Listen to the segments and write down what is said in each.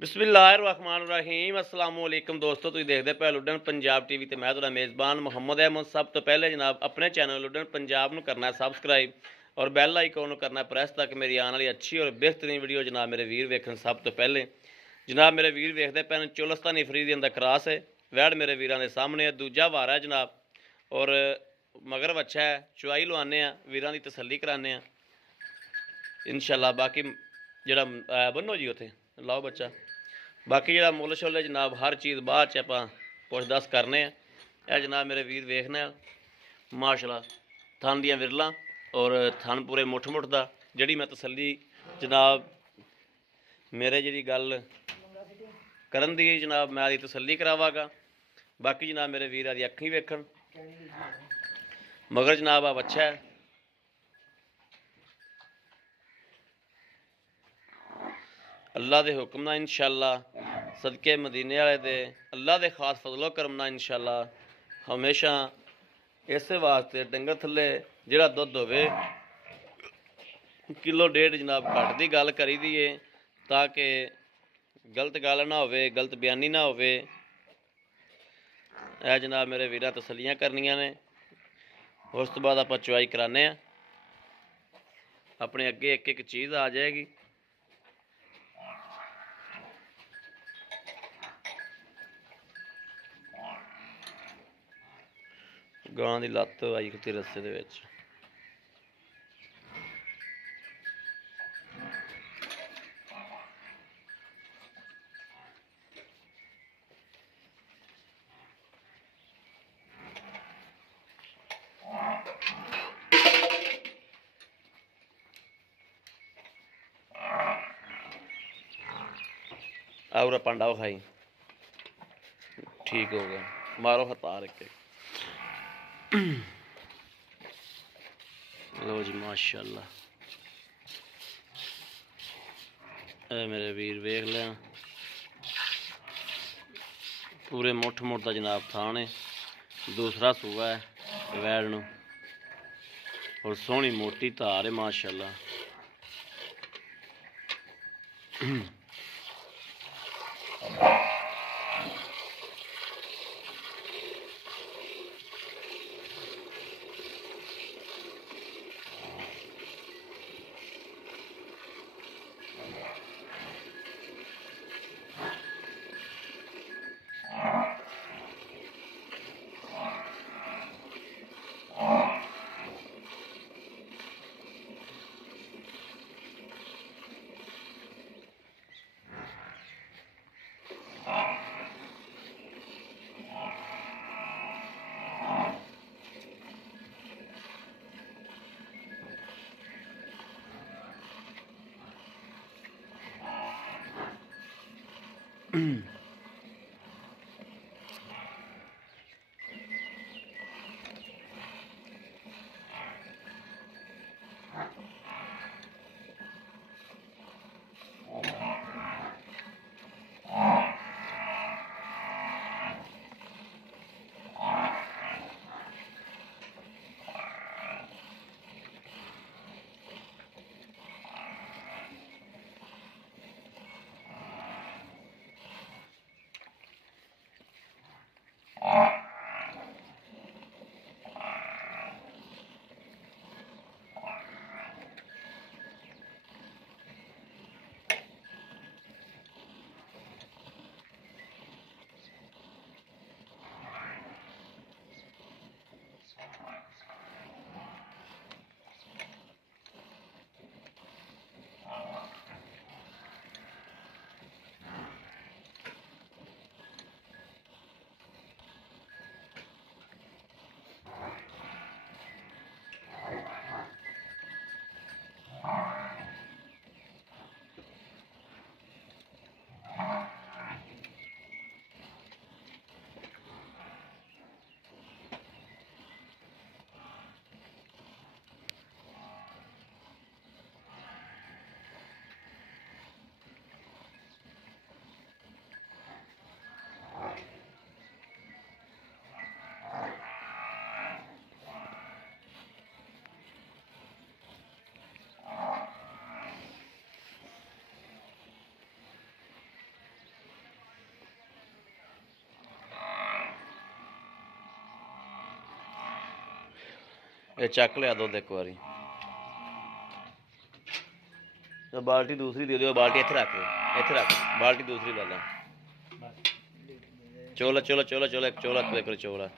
बिस्मिल्लाहिर्रहमानिर्रहीम अस्सलाम वालेकुम दोस्तों, तुसीं देखदे पे लुडन पंजाब टीवी ते मैं तुहाडा मेज़बान मुहम्मद अहमद। सब तो पहले जनाब अपने चैनल लुडन पंजाब नूं करना सबसक्राइब और बैल आइकन नूं करना प्रेस ताकि मेरी आने वाली अच्छी और बेहतरीन वीडियो जनाब मेरे वीर वेखन सब तो पहले। जनाब मेरे वीर वेखदे पे चोलस्तानी फरीदियन दा क्रॉस है, वैड़ मेरे वीरां दे सामने है, दूजा वार है जनाब और मगर बच्चा है, चुआई लवाने वीरां दी तसल्ली कराने इंशाअल्लाह। बाकी जेड़ा बनो जी उत्थे लाओ बच्चा, बाकी जो मुल शुल जनाब हर चीज़ बाद च आप पुछ दस करने जनाब मेरे वीर वेखने माशाल्लाह थन दियां विरलां और थन पूरे मुठ मुठ दा जी मैं तसल्ली जनाब मेरे जी गल करन दी जनाब मैं आदि तसल्ली करावागा। बाकी जनाब मेरे वीर आदि अखी वेखन मगर जनाब आ बच्चा है अल्लाह के हुक्म ना इंशाअल्लाह सदके मदीने वाले दे अल्लाह के खास फजलो करम ना इंशाअल्लाह हमेशा इस वास्ते डंगर थले जिहड़ा दुध होवे किलो डेढ़ जनाब घट की गल करी दी है ताकि गलत गल ना होवे, गलत बयानी ना होवे। जनाब मेरे वीरा तसलियां करनियां ने उस तो बाद आप चुआई कराने अपने अगे एक एक चीज़ आ जाएगी। गां की लत्त आई खती रस्से दे विच आउरा पांडा खाई ठीक हो गया, मारो हतार एक लो जी माशाअल्लाह। मेरे वीर वेख लें पूरे मुठ मुठ का जनाब थान है, दूसरा सूआ है वैड़ नूं और सोहनी मोटी धार है माशाअल्लाह। ये चक लिया दुध एक बारी। तो बाल्टी दूसरी दे दो, बाल्टी इत्थे रख, इत्थे रख, बाल्टी दूसरी ले ला। चोला चोला चोला चोला एक चोला करो चोला।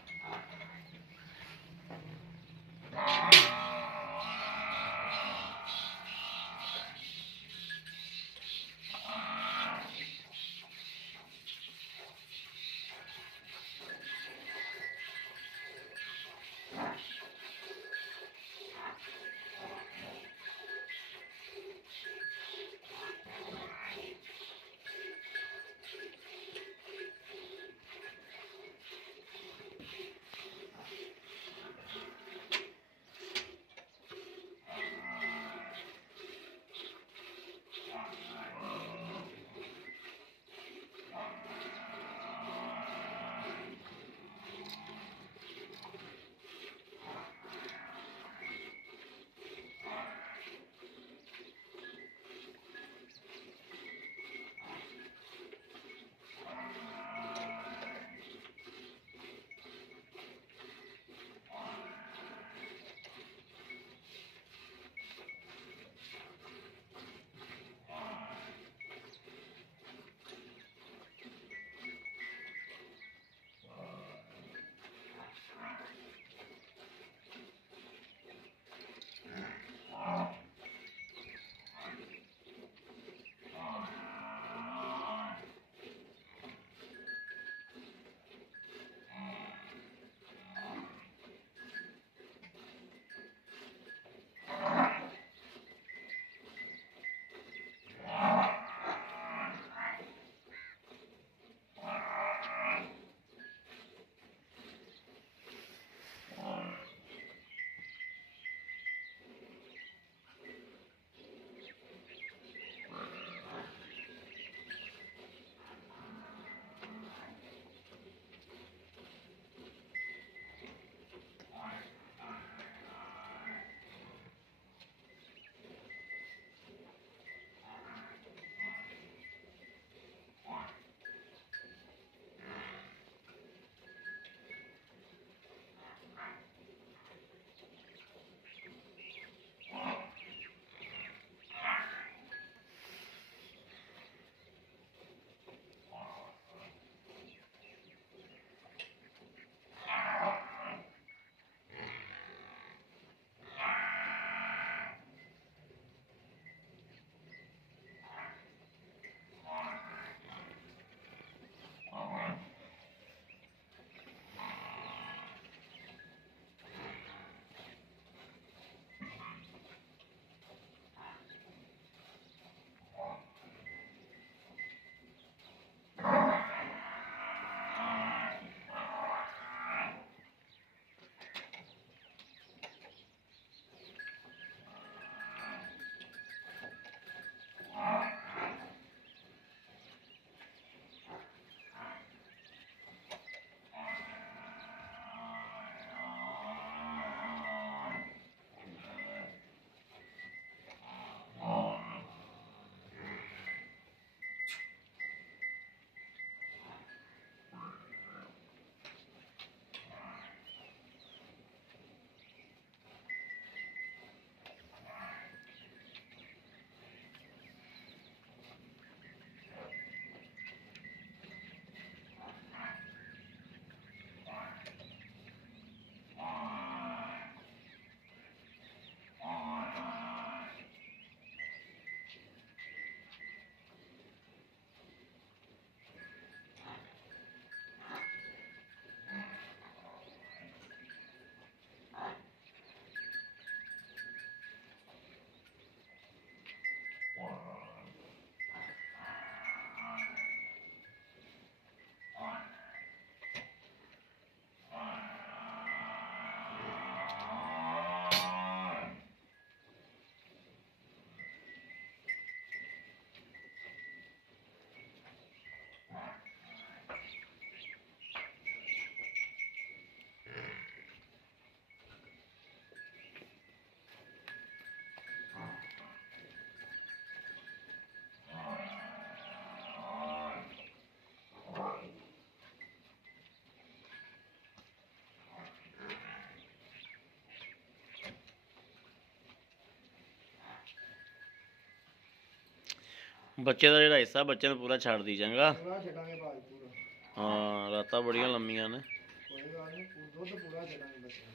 ਬੱਚੇ ਦਾ ਜਿਹੜਾ ਹਿੱਸਾ ਬੱਚੇ ਨੂੰ ਪੂਰਾ ਛੱਡ ਦੀ ਚੰਗਾ। ਪੂਰਾ ਛੱਡਾਂਗੇ ਭਾਜੀ ਪੂਰਾ। ਹਾਂ ਰਾਤਾਂ ਬੜੀਆਂ ਲੰਮੀਆਂ ਨੇ। ਕੋਈ ਗੱਲ ਨਹੀਂ, ਦੁੱਧ ਪੂਰਾ ਛੱਡਾਂਗੇ ਬੱਚੇ ਨੂੰ।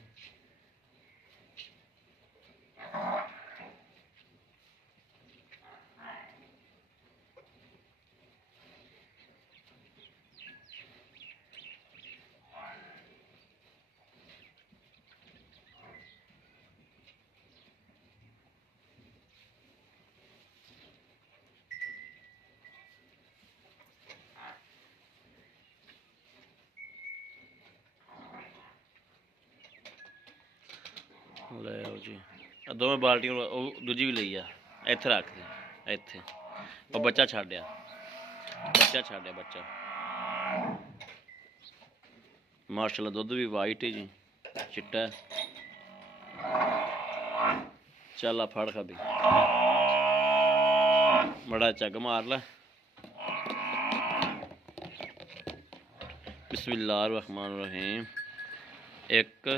ਲੈ ਆਓ ਜੀ, ਆਹ ਦੋਵੇਂ ਬਾਲਟੀਆਂ ਉਹ ਦੂਜੀ ਵੀ ਲਈ ਆ, ਇੱਥੇ ਰੱਖ ਦੇ ਇੱਥੇ। ਉਹ ਬੱਚਾ ਛੱਡਿਆ, ਬੱਚਾ ਮਾਸ਼ਾਅੱਲਾ ਦੁੱਧ ਵੀ ਵਾਈਟ ਹੈ ਜੀ, ਚਿੱਟਾ ਹੈ। ਚੱਲ ਆ ਫੜ ਖਾ ਵੀ, ਬੜਾ ਚੱਗ ਮਾਰ ਲੈ। ਬਿਸਮਿल्लाह रहमान रहीम। एक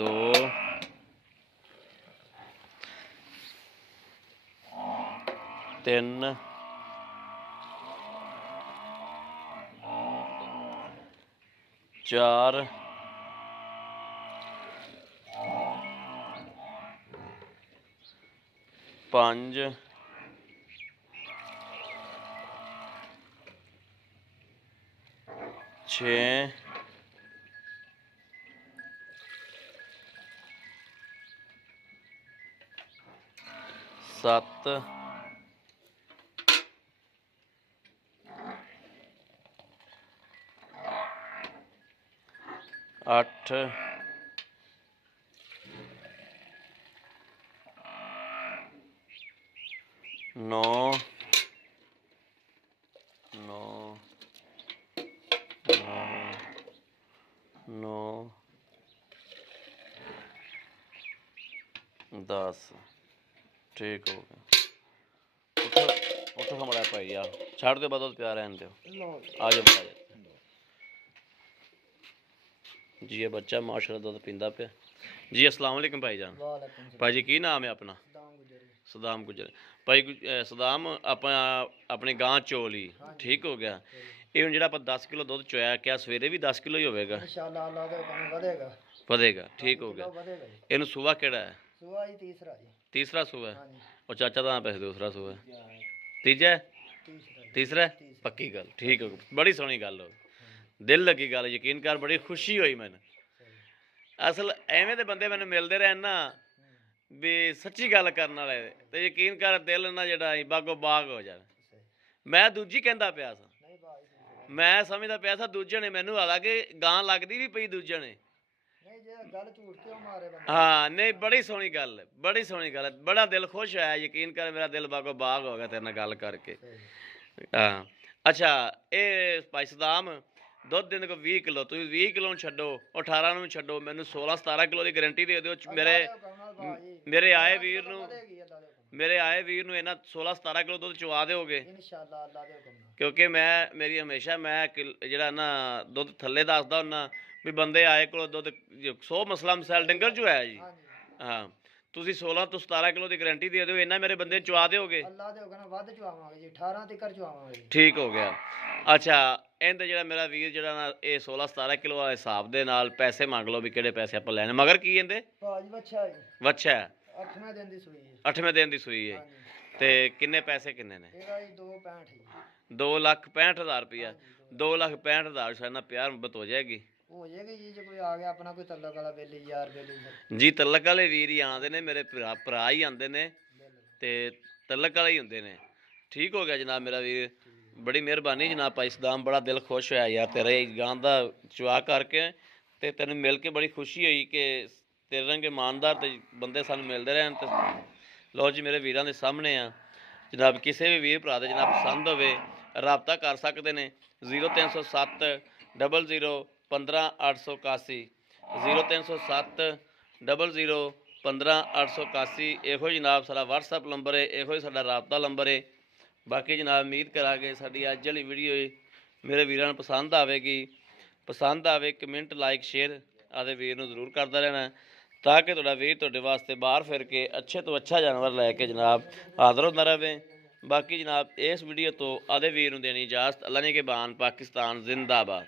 दो तीन चार पांच छे सत्त अठ नौ नौ नौ 10। ठीक हो गया। उठो हमारा भाई आ छाड़ दो बदल प्यार रहने दो। आ जाओ बड़ा जी। ये बच्चा माशाल्लाह दूध पींदा पे जी। अस्सलाम वालेकुम भाईजान। भाई जी की नाम है अपना? सदाम गुजर। भाई सदाम अपने गांव चोली ठीक हो गया। ये हुण जिहड़ा आपां 10 किलो दुध चोया, क्या सवेरे भी 10 किलो ही होवेगा? इंशाअल्लाह अल्लाह दे हुक्म वधेगा। वधेगा, ठीक हो गया। इहनूं सूआ केड़ा है? सूआ ही तीसरा जी। तीसरा सूआ है और चाचा दा पैसे दूसरा सूआ है। तीजा तीसरा पक्की गल, ठीक हो गई। बड़ी सोहनी गल हो, दिल लगी गल, यकीन कर बड़ी खुशी हुई मैनूं। असल एवें दे बंदे मैनूं मिलदे रहन ना भी सच्ची गल करन वाले, ते यकीन कर दिल ना जिहड़ा बागो बाग हो जाए। मैं दूजी कहंदा पिया सा, मैं समझदा पिया सा दूजे ने, मैनूं हालांकि गां लगदी भी पई दूजे ने। हाँ नहीं बड़ी सोहनी गल है, बड़ी सोहनी गल है। बड़ा दिल खुश होया, यकीन कर मेरा दिल बागो बाग हो गया तेरे नाल गल करके। हाँ अच्छा, ये भाई सदाम दुध दिन को 20 किलो, तुम 20 किलो छड्डो, 18 नूं छड्डो, मैनूं 16-17 किलो की गारंटी दे दिओ। मेरे आए वीर नूं इन्हां 16-17 किलो दुध चवा दोगे क्योंकि मेरी हमेशा मैं जिहड़ा ना दुध थल्ले दसदा हुन्ना भी बंदे आए को दुध 100 मसला मसैल डंगर चो है जी। हाँ तुसीं 16 तो 17 किलो की गारंटी दे दिओ, इन्ना मेरे बंदे चवा दोगे? ठीक हो गया। अच्छा इंदा जिहड़ा मेरा वीर जिहड़ा ना ये 16-17 किलो वाले हिसाब दे नाल पैसे मंग लो भी किहड़े पैसे आपां लैणे। मगर की इहदे वच्छा है 8वें दिन दी सूई है ते किन्ने पैसे किन्ने ने? 2,65,000 रुपया। 2,65,000 शायद ना प्यार मुहब्बत हो जाएगी जी। कोई आ गया अपना कोई तलक वाला बेली यार बेली जी, तलक वाले वीर ही आंदे ने, मेरे भरा ही आंदे ने ते तलक वाले ही हुंदे ने। ठीक हो गया जनाब मेरा वीर, बड़ी मेहरबानी जनाब भाई सदाम। बड़ा दिल खुश होया यार तेरे गां दा चुआ करके, ते तैनूं मिल के बड़ी खुशी हुई कि तेरे रंगे ईमानदार ते बंदे सानूं मिलदे रहन। ते लो जी मेरे वीरां दे सामने आ जनाब, किसी भी वीर भरा दे जनाब पसंद होवे राबता कर सकते हैं। 0307 00 15 881 0307 00 15 881 इहो जनाब सारा WhatsApp नंबर है, इहो साडा राबता नंबर है। ਬਾਕੀ ਜਨਾਬ ਉਮੀਦ ਕਰਾਂਗੇ ਸਾਡੀ ਅੱਜ ਵਾਲੀ ਵੀਡੀਓ ਮੇਰੇ ਵੀਰਾਂ ਨੂੰ ਪਸੰਦ ਆਵੇ ਕਮੈਂਟ ਲਾਈਕ ਸ਼ੇਅਰ ਆਦੇ ਵੀਰ ਨੂੰ ਜ਼ਰੂਰ ਕਰਦਾ ਰਹਿਣਾ ਤਾਂ ਕਿ ਤੁਹਾਡਾ ਵੀਰ ਤੁਹਾਡੇ ਵਾਸਤੇ ਬਾਹਰ ਫਿਰ ਕੇ ਅੱਛੇ ਤੋਂ ਅੱਛਾ ਜਾਨਵਰ ਲੈ ਕੇ ਜਨਾਬ ਹਾਜ਼ਰ ਹੁੰਦਾ ਰਹੇ। ਬਾਕੀ ਜਨਾਬ ਇਸ ਵੀਡੀਓ ਤੋਂ ਆਦੇ ਵੀਰ ਨੂੰ ਦੇਣੀ ਇਜਾਜ਼ਤ। ਅੱਲਾ ਨੇ ਕੇ ਬਾਨ, ਪਾਕਿਸਤਾਨ ਜ਼ਿੰਦਾਬਾਦ।